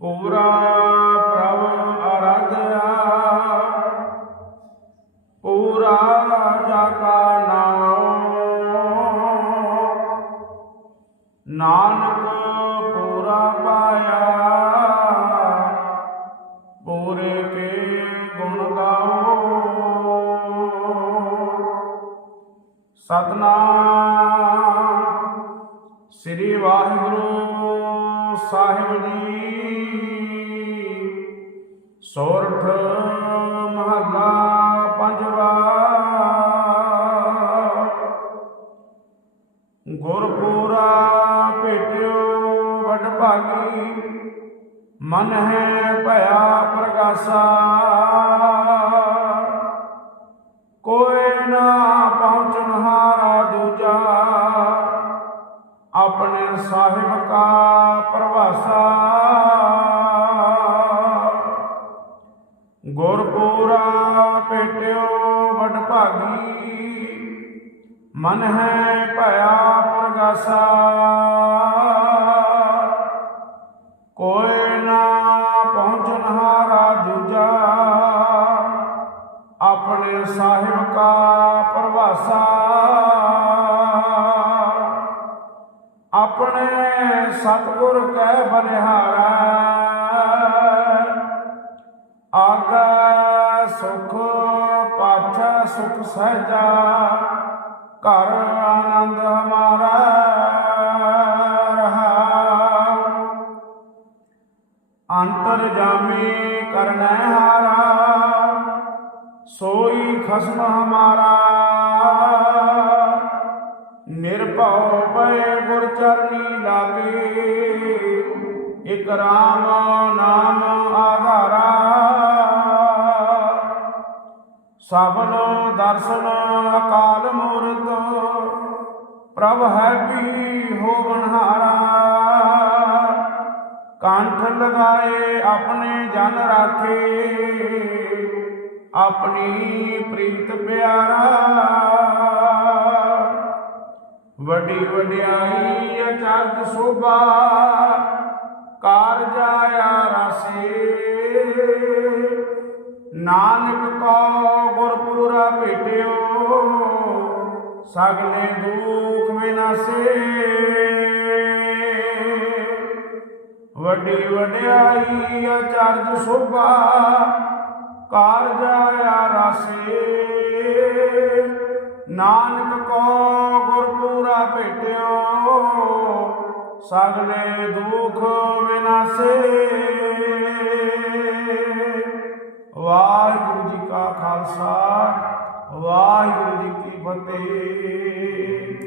ਪੂਰਾ ਪ੍ਰਭ ਆਰਾਧਿਆ। ਪੂਰਾ ਜਾ ਨਾਮ। ਨਾਨਕ ਪੂਰਾ ਪਾਇਆ। ਪੂਰੇ ਕੇ ਗੁਣ ਗਾਓ। ਸਤਨਾਮ। ਸ੍ਰੀ ਵਾਹਿਗੁਰੂ ਸਾਹਿਬ ਜੀ। ਸੋਰਠ ਮਹੱਲਾ ਪੰਜਵਾ। ਗੁਰਪੂਰਾ ਭੇਟਿਓ ਵਡ ਭਾਗੀ। ਮਨ ਹੈ ਭਇਆ ਪ੍ਰਗਾਸਾ। ਕੋਈ ਨਾ ਪਹੁੰਚਣ ਹਾਰਾ ਦੂਜਾ। ਆਪਣੇ ਸਾਹਿਬ ਕਾ ਪ੍ਰਵਾਸਾ। ਗੁਰਪੂਰਾ ਭੇਟਿਓ ਵਡ ਭਾਗੀ, ਮਨ ਹੈ ਭਇਆ ਪ੍ਰਗਾਸਾ। ਕੋਈ ਨਾ ਪਹੁੰਚਣ ਹਾਰਾ ਦੂਜਾ, ਆਪਣੇ ਸਾਹਿਬ ਕਾ ਪ੍ਰਵਾਸਾ। ਸਤਿਗੁਰ ਕੈ ਬਲਿਹਾਰਾ। ਆਗਾ ਸੁਖ ਪਾਛਾ ਸੁਖ ਸਹਜਾ, ਘਰ ਆਨੰਦ ਹਮਾਰਾ ਰਹਾ। ਅੰਤਰ ਜਾਮੀ ਕਰਨੈ ਹਾਰਾ, ਸੋਈ ਖਸਮ ਹਮਾਰਾ। ਨਿਰਭਉ ਪਏ ਗੁਰ ਚਰਨੀ ਲਾਗੇ ਇਕ ਰਾਮ ਨਾਮ ਆਧਾਰਾ। ਸਭਨ ਦਰਸ਼ਨ ਅਕਾਲ ਮੂਰਤ, ਪ੍ਰਭ ਹੈ ਵੀ ਹੋਵਨਹਾਰਾ ਕੰਠ ਲਗਾਏ ਆਪਣੇ ਜਨ ਰਾਖੇ, ਆਪਣੀ ਪ੍ਰੀਤ ਪਿਆਰਾ। ਵੱਡੀ ਵਡਿਆਈ ਅਚਰਜ ਸੋਭਾ ਕਾਰਜਾ ਰਾਸੇ। ਨਾਨਕ ਕੋ ਗੁਰਪੂਰਾ ਭੇਟਿਓ, ਸਗਲੇ ਦੁਖ ਵਿਨਾਸੇ। ਵੱਡੀ ਵਡਿਆਈ ਅਚਰਜ ਸੋਭਾ ਕਾਰਜਾ ਰਾਸੇ। ਨਾਨਕ ਕੋ ਗੁਰਪੂਰਾ ਭੇਟਿਓ ਸਗਲੇ ਦੁਖ ਵਿਨਾਸੇ। ਵਾਹਿਗੁਰੂ ਜੀ ਕਾ ਖਾਲਸਾ ਵਾਹਿਗੁਰੂ ਜੀ ਕੀ ਫਤਿਹ।